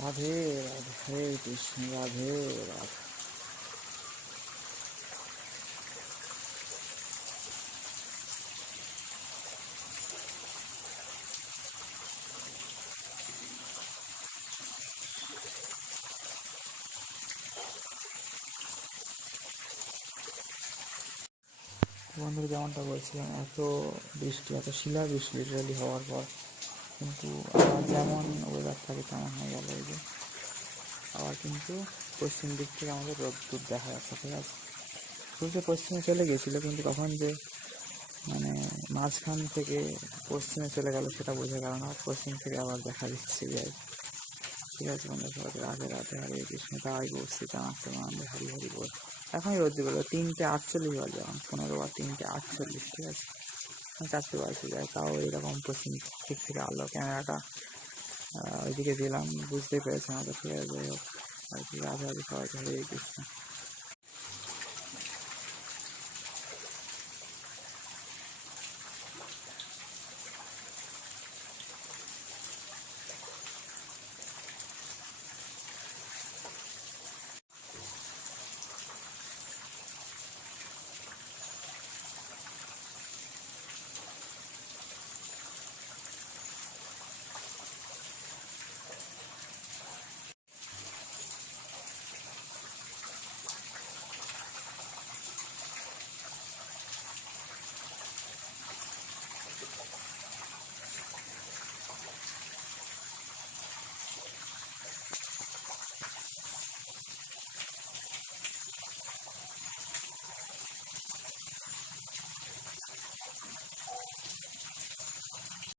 রাধে রাধে কৃষ্ণ রাধে রাধে। বন্ধুরা, যেমনটা বলছিলাম, এত বৃষ্টি, এত শিলা বৃষ্টি লিটারালি হওয়ার পর কিন্তু আবার যেমন ওয়েদার থাকে তেমন হয়ে গেল। এই যে আবার কিন্তু পশ্চিম দিক থেকে আমাদের রোদ্দুর দেখা যাচ্ছে, ঠিক আছে। সূর্য পশ্চিমে চলে গেছিলো, কিন্তু কখন যে মানে মাঝখান থেকে পশ্চিমে চলে গেল সেটা বোঝা গেল না। পশ্চিম থেকে আবার দেখা দিচ্ছে যায়, ঠিক আছে। বন্ধু সবাই রাধে রাধে, হরে কৃষ্ণ, তাই বলছি জানাতে মানে হরি হরি বল। এখনই রোদ্দুর বেরোলো, 3:48 বাজে, এখন 15 বা 3:48, ঠিক আছে। 4টে বাজে যায়, তাও এরকম পশ্চিম দিক থেকে আলো ক্যামেরাটা ওইদিকে দিলাম, বুঝতেই পেরেছেন আমাদের, ঠিক আছে। যাই হোক আর কি, রাধে রাধে সবাই, হরে কৃষ্ণ।